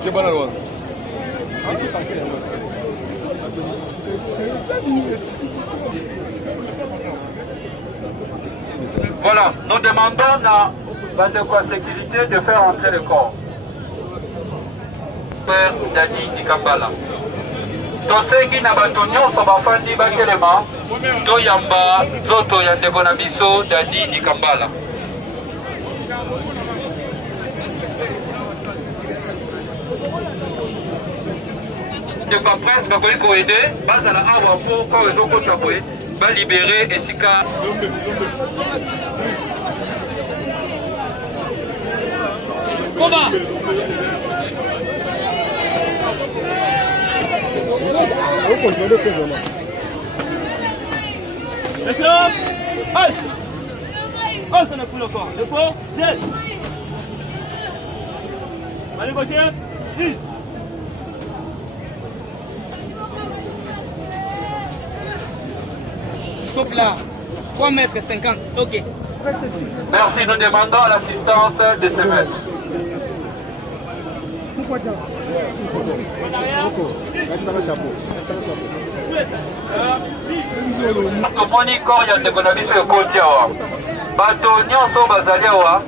C'est bon alors. Voilà, nous demandons à la sécurité de faire entrer le corps. Père Dadi Dikambala. Tosengi na bato nyonso bafandi bakelema toyamba nzoto ya ndeko na biso Dadi Dikambala. De quoi presse bakoki koede bazala awa mpo kao ezokota boye balibere esika. Comment? Ça n'a plus encore. Le fort, 10. Allez, côté, 10. Stop là. 3 mètres 50. Ok. Merci, nous demandons l'assistance de ce maître. tomoni corps ya ndeko na biso ekoti awa bato nyonso bazali awa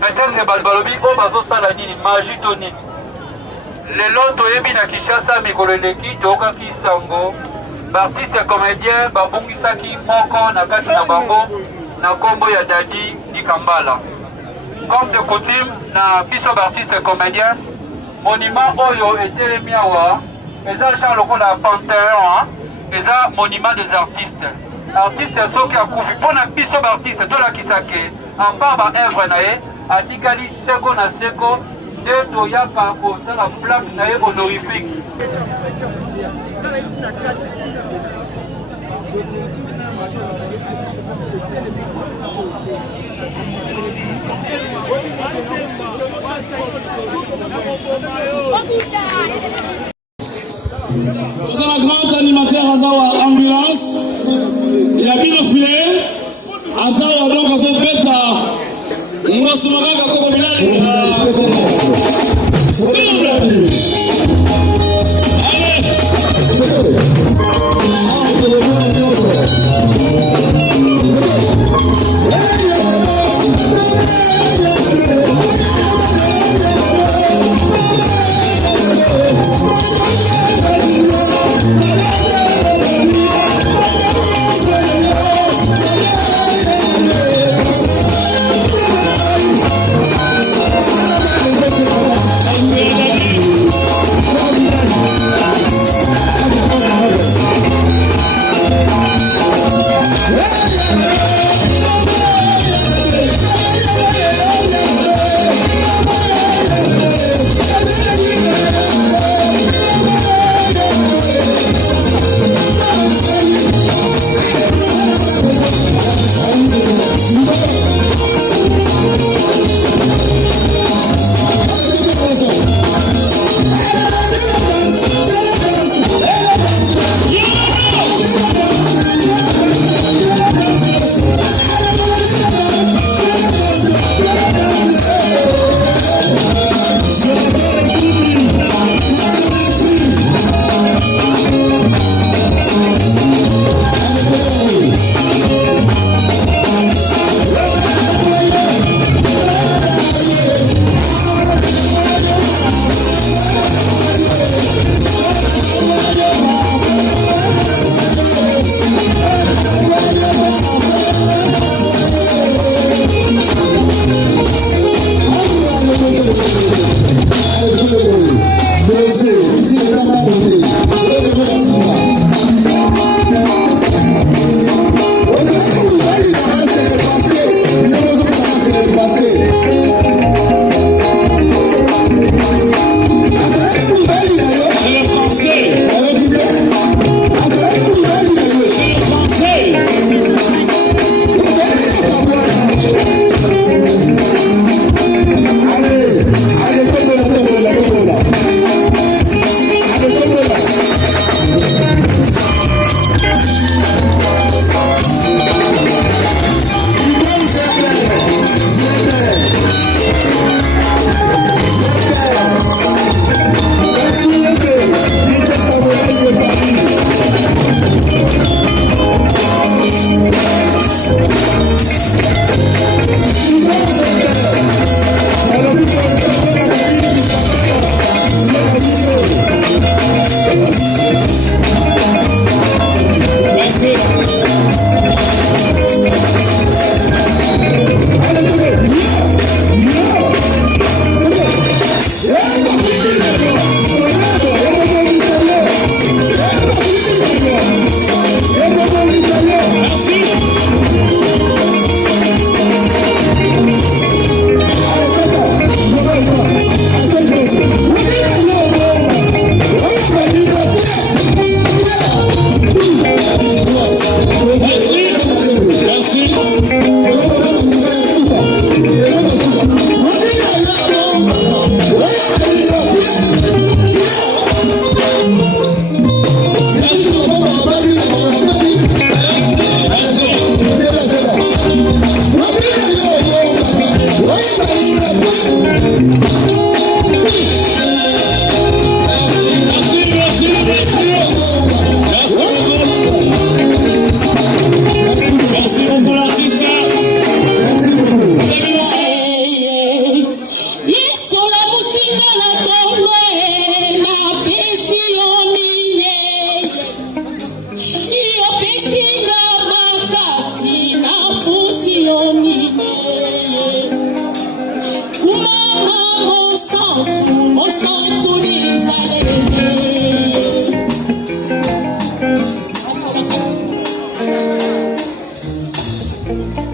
peut-être bato balobi oyo bazosala nini magi to nini lelo toyebi na Kinshasa mikolo eleki toyokaki sango baartiste comédien babongisaki moko na kati na bango na nkombo ya Dadi Dikambala. Comme de coutume na biso baartiste comédien monument oyo etelemi awa eza genre lokola Panthéon eza monument des artistes. Artiste soki akufi mpona biso baartiste tolakisake apart baœuvre na ye atikali seko na seko nde toyaka kozala plaque na ye honorifique. Nous avons un grand animateur Azawa ambulance. Il a bien filé. Azawa donc à son pète. Nous sommes à Koko Bilal. Allez. Thank you.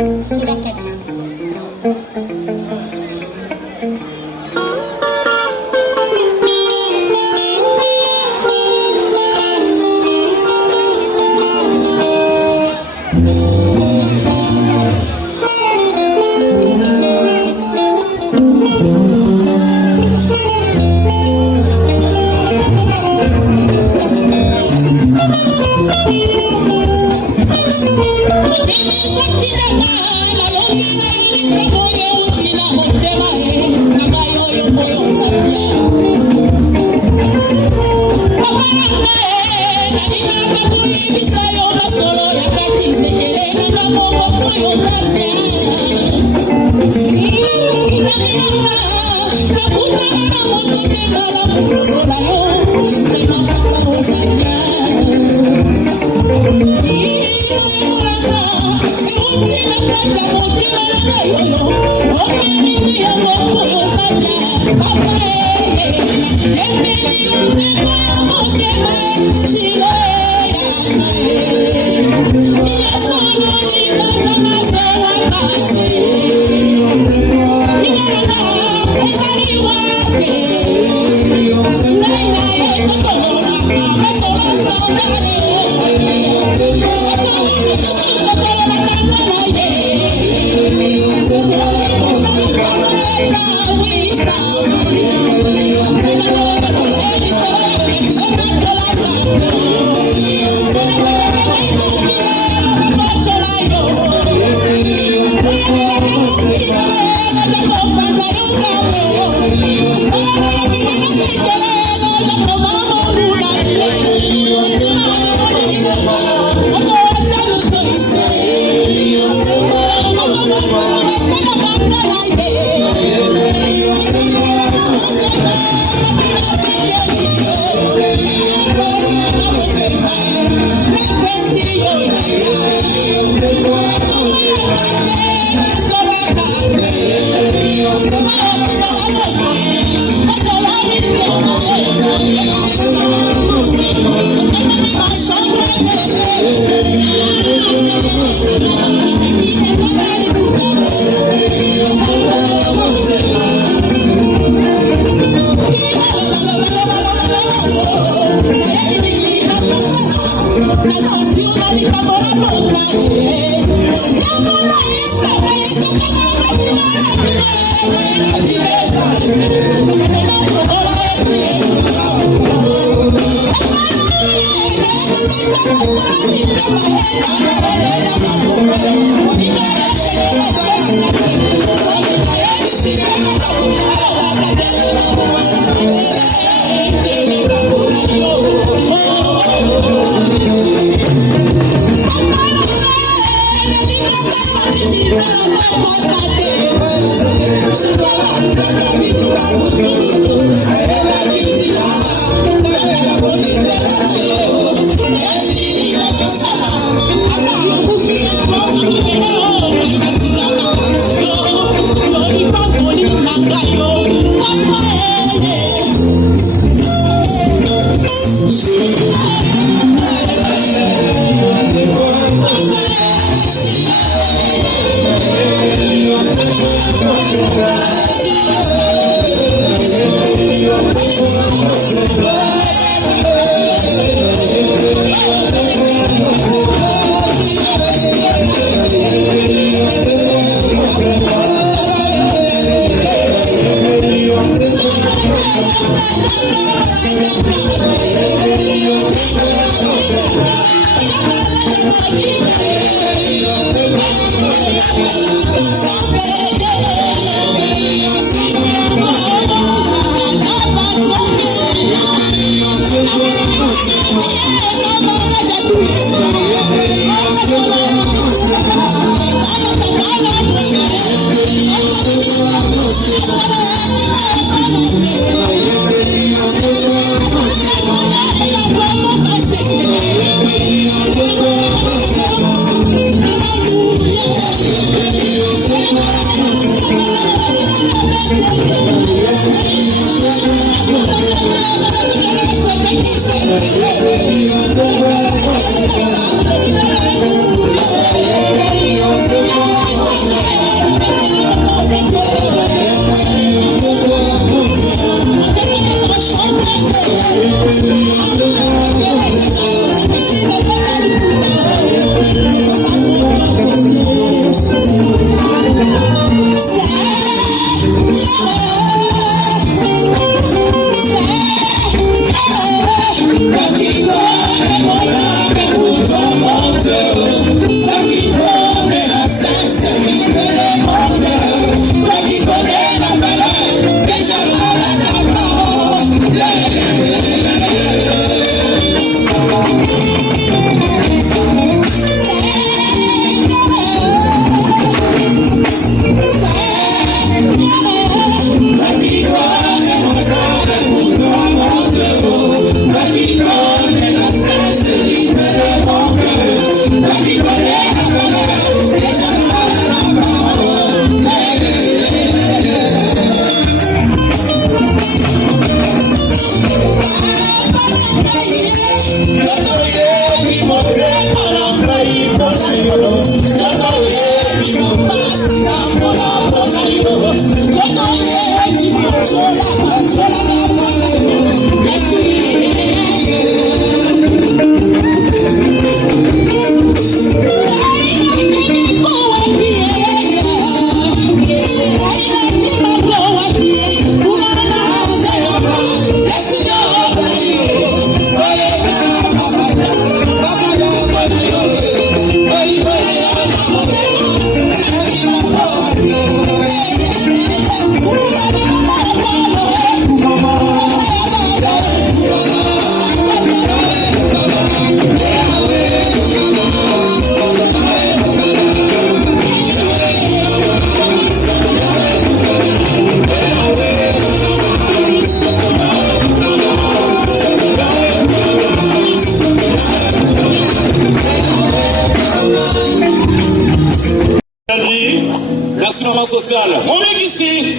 Social. Mon mec ici.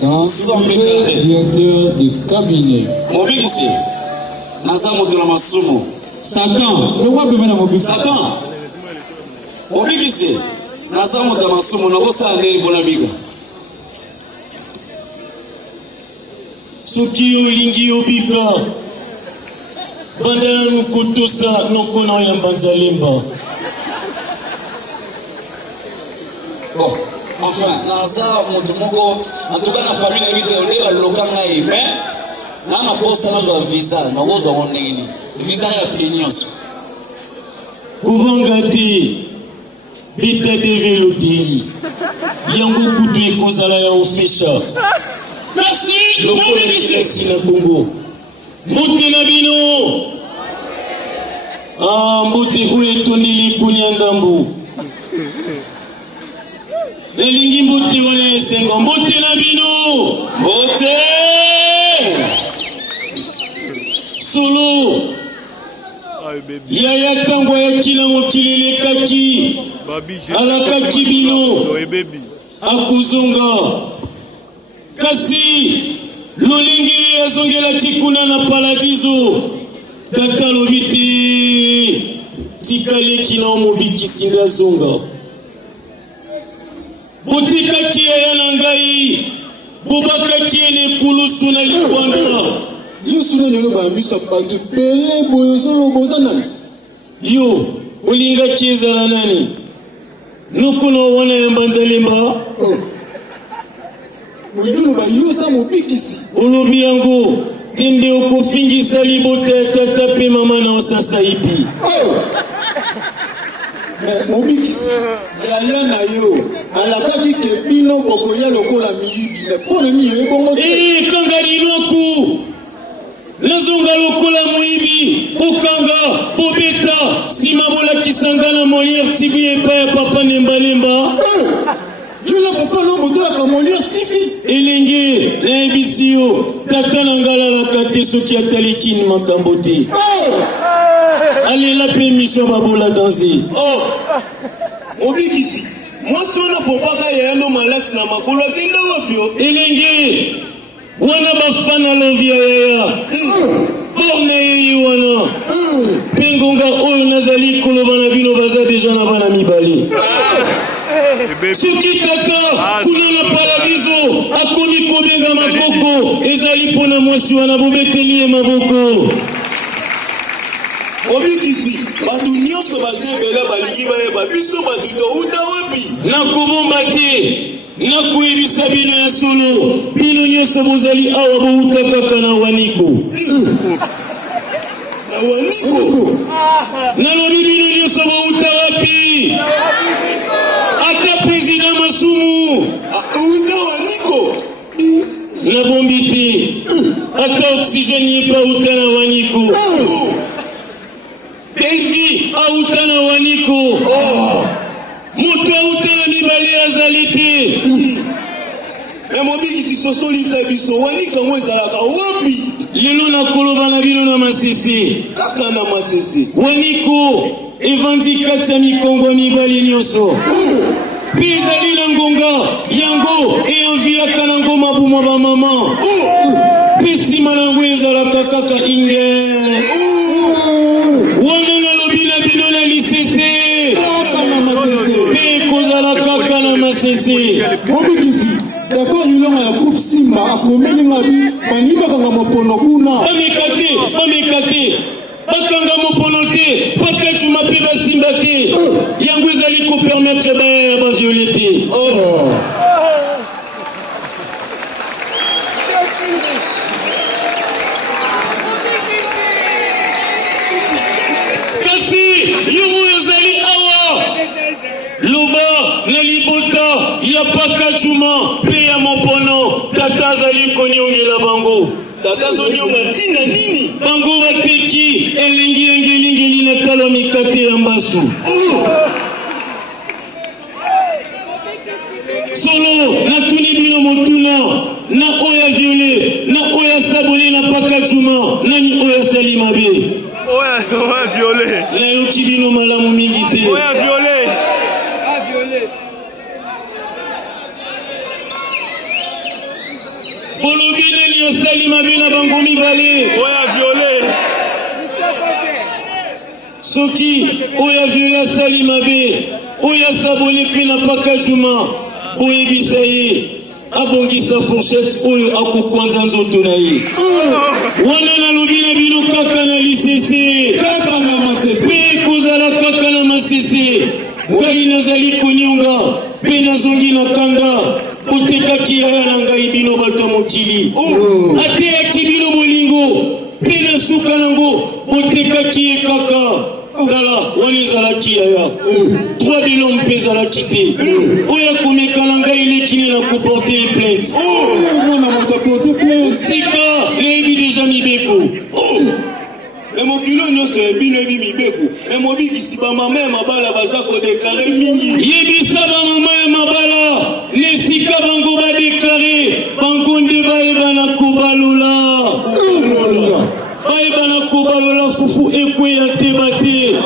Sans directeur du cabinet. Mon mec ici. Nazamo de la Masumo. Satan. Le roi peut venir mon fils. Satan. Mon mec ici. Nazamo de la Masumo. Nabosa André Bonabiga. Suki olingi obika. Bandana nukutusa nokona yambanza lemba. Bon. Enfin, naza mutumoko antuka na famille evite ondeba lokanga yi mais na posta na zo visa na wozo oneni visa ya plenios Kubangati bita developeri yango kutu ekozala ya ofisha. Merci lokola kisesi na Congo mbote na bino mbote oyo etondeli kunya ndambu elingi mbote wana esengo mbote na bino mbote solo yaya tango ayakila mokili elekaki alakaki bino akuzonga kasi lolingi azongelaki kuna na paradiso tata lobi te tikaleki na mobikisi nde azonga botikaki yaya na ngai bobakaki ene kulusu na likwanda Yesu nani bambisa bantu pele boyozolo bozana yo olingaki ezala nani nukuno wana yambanza lemba Mwindulu ba yosa mobikisi olobi yango tende okofingisa libota ya tata pe mama na osasa ipi mobikisi yaya na yo alakaki ke bino bokoya lokola miyibi me pona miyo ebongo kanga linoku nazonga lokola moyibi bokanga bobeta nsima bolakisanga na Molière TV epai ya papa nembalemba yola papa no botolaka Molière TV elenge nayebisi yo tata na ngai alalaka te soki ataliki makambo te alela mpe émission babola danse mobikisi mwasi wana popaka yaya no malasi na makolo akende wapio elenge wana bafana lovi ya yaya borna yeyi wana mpe ngonga oyo nazali koloba na bino baza deja na bana mibale soki tata kuna na paradiso akomi kobenga makoko ezali mpona mwasi wana bobeteli ye maboko. obikisi bato nyonso bazebela balingi bayeba biso bato touta wapi nakobomba te nakoyebisa bino ya solo bino nyonso bozali awa bouta kaka na waniko. na waniko nalobi bino nyonso bouta wapi ata président Masumu outa waniko nabombi te ata oxygène ye pa uta na waniko. Elvi auta na waniko. Moto auta na mibale azali te. me mobikisi sosolisa biso wanika ngo ezalaka wapi lelo nakoloba na bino na masese kaka na masese waniko evandi kati ya mikongo ya mibali nyonso mpe ezali na ngonga yango eyanviaka na ngo mabuma bamama mpe nsima na ngo ezalaka kaka inge wana nalobi na bino na lisese mpe kozala kaka na masese. mobikisi d'accord ilonga ya groupe Simba akomeli ngabi bani bakanga mopono kuna bameka te bakanga mopono te bakachuma mpe basimba te yango ezali kopermettre baya baviole te. kasi yo ezali awa loba na libota ya pakachuma mpe ya mopono tata azali koniongela bango. tata zonyonga ntina nini bango bateki elengi engelingeli na talo mikate ya mbasu. solo natuni bino motuna na oya viole na oya sabole na pakachuma nani oya sali mabe oya viole nayoki bino malamu mingi te. oya viole bolobi nani asali mabe na bango mibale. oya viole soki oya viole asali mabe oya sabole mpe na pakachuma oyebisa ye abongisa fourchette oyo akokwanza nzoto na ye. wana nalobi na bino kaka na lisese kaka na masese mpe kozala kaka na masese ngai nazali konyonga mpe nazongi na kanda otekaki yaya na ngai bino bato mokili ateyaki bino bolingo mpe na suka nango otekaki ye kaka tala wana ezalaki yaya droit de l'homme mpe ezalaki te oyo akomeka na ngai elekini na koporte plainte mwana moto aporte plainte tika leyebi deja mibeko me mokilo nyonso ebino ebi mibeko me mobikisi bamama ya mabala baza kodeklare mingi yebisa bamama ya mabala nesika bango badeklare bango nde bayeba na kobalola bayeba na kobalola fufu ekweya te bate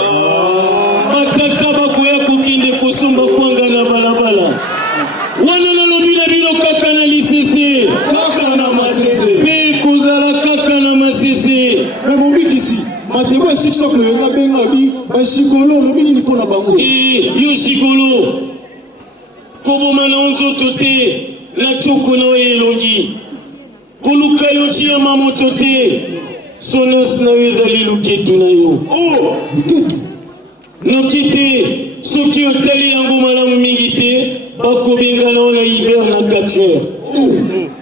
batata bakoya kokende kosomba kwanga na balabala. wana nalobi na bino kaka na lisese kaka na masese mpe kozala kaka na masese. me mobikisi matebo esikisa koyenga benga bi bashikolo olobi nini mpo na bango yo shikolo koboma na nzoto te na tioko na oyo elongi koluka yo ntiama moto te sonasi na yo ezali luketu na yo noki te soki otali yango malamu mingi te bakobenga na yo na hiver na 4 heures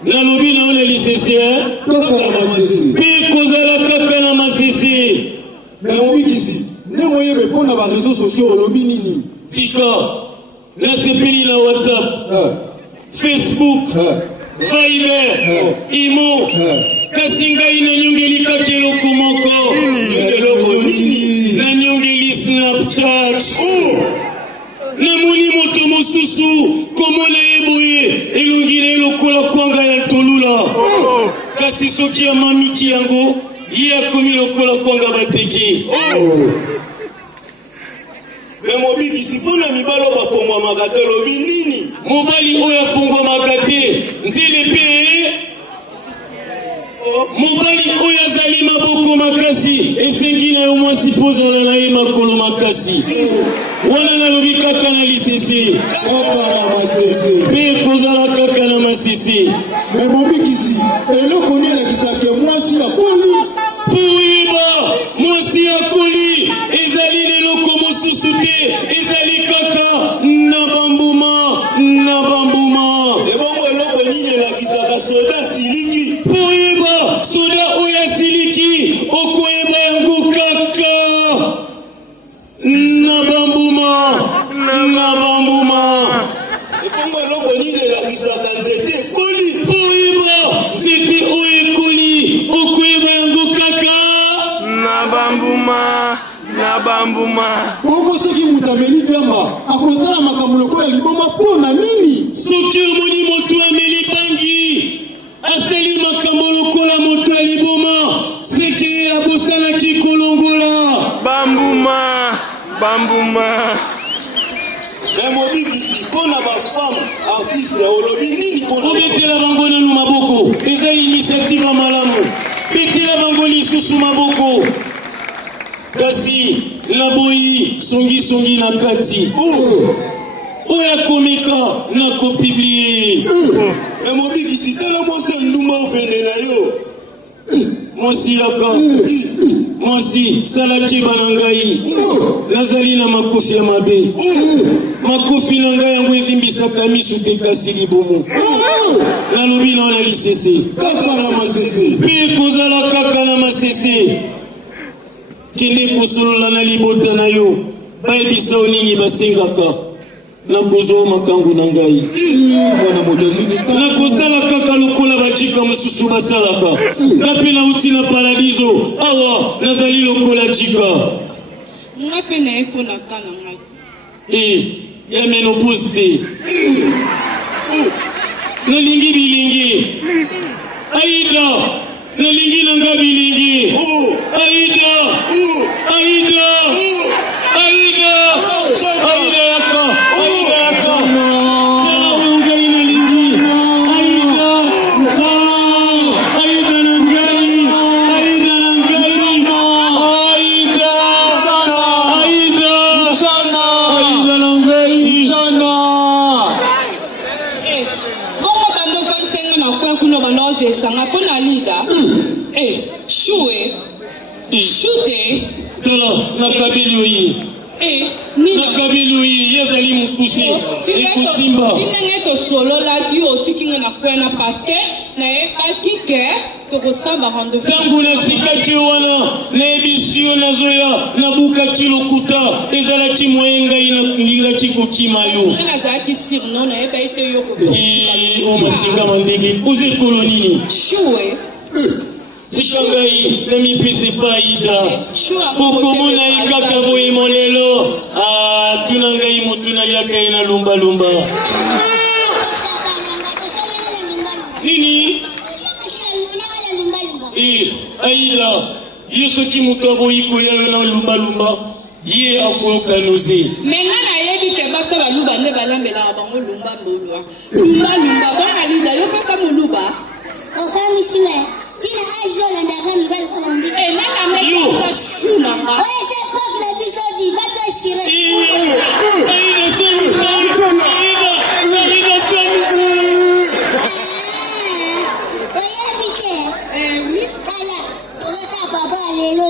nalobi na yo na lisese mpe kozala kaka na masese. me mobikisi ndenge oyebe mpo na bareseau sociaux olobi nini tika nasepeli na WhatsApp Facebook Viber Imo kasi ngai nanyongeli kaka eloko moko nanyongeli Snapchat namoni moto mosusu komona ye boye elongi na ye lokola kwanga ya tolula kasi soki amamiki yango ye akomi lokola kwanga bateki. me mobikisi mpo na mibalo bafongwamaka te olobi nini mobali oyo afongwamaka te nzele mpe mobali oyo azali maboko makasi esengi na yo mwasi pozala na ye makolo makasi wana nalobi kaka na lisese mpe kozala kaka na masese me mobikisi eloko nini elakisaka mwasi akoli mpo oyeba mwasi akoli ezali leloko mosusu te ezali kaka na bambuma ebongo eloko nini elakisaka soda siliki mpo oyeba soda oyo asiliki okoyeba yango kaka na bambuma ebongo eloko nini elakisaka nzete ekoli mpo oyeba nzete oyo ekoli okoyeba yango kaka na bambuma bongo soki moto ameli diamba akozala makambo lokola liboma mpo na nini soki omoni moto ameli bangi asali makambo lokola moto ya liboma seke abosanaki kolongola bambuma me mobikisi mpo na bafemme artiste olobi nini mpona obetela bango nanu maboko eza initiative malamu betela bango lisusu maboko kasi naboyi songisongi na kati oyo akomeka na kopiblie me mobikisi tala mwasi nduma opene na yo mwasi yaka mwasi salaki bana ngai nazali na makofi ya mabe makofi na ngai yango evimbisaka misu te kasi libumu nalobi na wana lisese kaka na masese mpe kozala kaka na masese kende kosolola na libota na yo bayebisa o nini basengaka nakozwa makangu na ngai nakosala kaka lokola bajika mosusu basalaka ngape nauti na paradiso awa nazali lokola jika ngape na ye mpo na kana ngai ya menopause te nalingi bilingi aida nalingi nanga bilingi aida yaka tala oyo ngai nalingi aida na ngai bongo bando vansenga na kwe kuno banoze sanga mpo na lida shue shute tala nakabeli oyi nakabeli oyi yazali mokusi ekosimba tinenge tosololaki otikinga na kwena paske nayebaki ke tokosamba rendez-vous ntango natikaki wana nayebisi yo nazoya nabukaki lokuta ezalaki moye ngai nalingaki kokima yo nazalaki sirno nayeba ete yo omatingama ndenge oza ekolo nini shue tika ngai na mipese pa aida okomona ye kaka boyemo lelo tuna ngai motu naliaka ye na lumbalumba nini aida yo soki moto aboyi koya yo na lumbalumba ye akoyoka noze menga nayebi ke basa baluba nde balambelaka bango lumbalumba bana lida yo pesa moluba okamisime tina ajlo landaka mibali kwa mbi nana meka shuna ma oye se peuple biso di va te chirer oye biche oui kala okaka papa lelo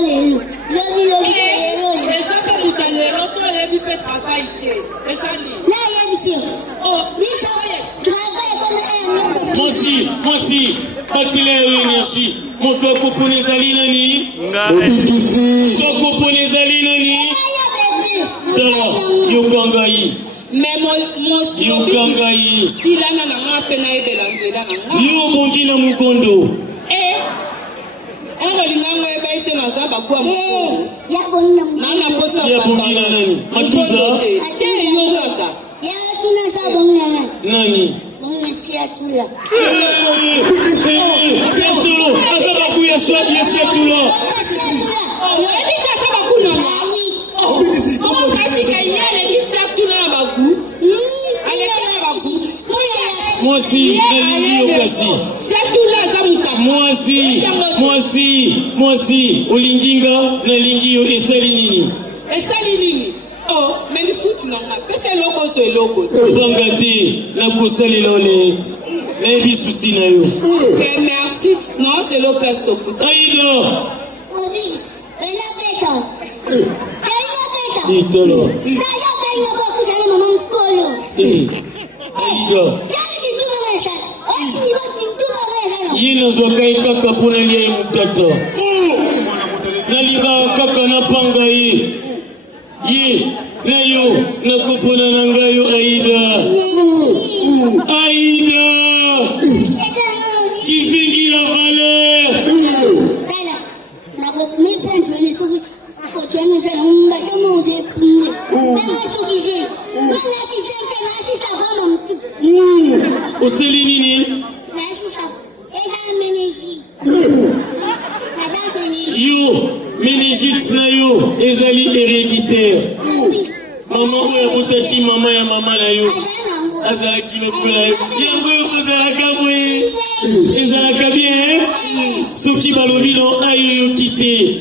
lobi ezaka mutalelo so yebi pe travail te ezali na ye biche biso travail comme mwasi bakile oyo energie moto akopona ezali nani tokopona ezali nani tala yoka ngai yokangai silana na nga mpe nayebela nzela na nga yo obongi na mokondo olinga ngo yeba ete naza bakwa mokondo yabonna nana mposa yabongi na nani matuza te yo kaka tuna sa bonna nani bonna siatula yasolo aza baku ya swadi yasiatula oyebi te asa bakuna nga kasi kayale kisatula na baku aleki na baku mwasi nalingi yo kasi satula aza muta mwasi olinginga na lingio esali nini? Esali nini? Oh, mais foot nanga. Pese loko so eloko. Banga te na kosalela olet. Na bisusi na yo. Ok, merci. Non, c'est l'eau place to put. Aïda. Obis, ena peta. Ena peta. Itolo. Naya benga kwa kusana mama mkolo. Aïda. Yani kituma wesa. Ni wati kituma wesa. Yina zwakai kaka pona lia mutata. Nalinga kaka na panga yi. Ye, na yo, na kupona na ngayo Aïda. Aïda. Kizingi la valeur. Kala, na ko mi pente ni so ko tenu za mba kama ose punge. Kama so kize. Mana kize kana asisa kama mtu. Oseli nini? Na asisa. Esa meneji. Madame meneji. Yo, meningite na yo, ezali héréditaire. Maman oyo abotaki mama ya mama na yo. Azalaki lokola yo. Yango yo kozalaka boye. Ezalaka bien, soki balobi no ayo yo kite.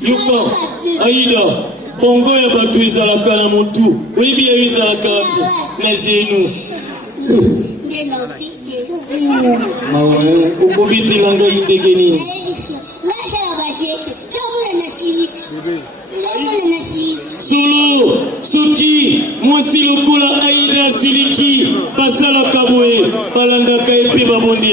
Yuko, Aïda, bongo ya bato ezalaka na motu. Oyebi ya yo ezalaka na genou. Okobitela ngai ndenge nini? Solo, soki, mwasi lokola Aïda siliki, basalaka boye, balandaka epe babondi.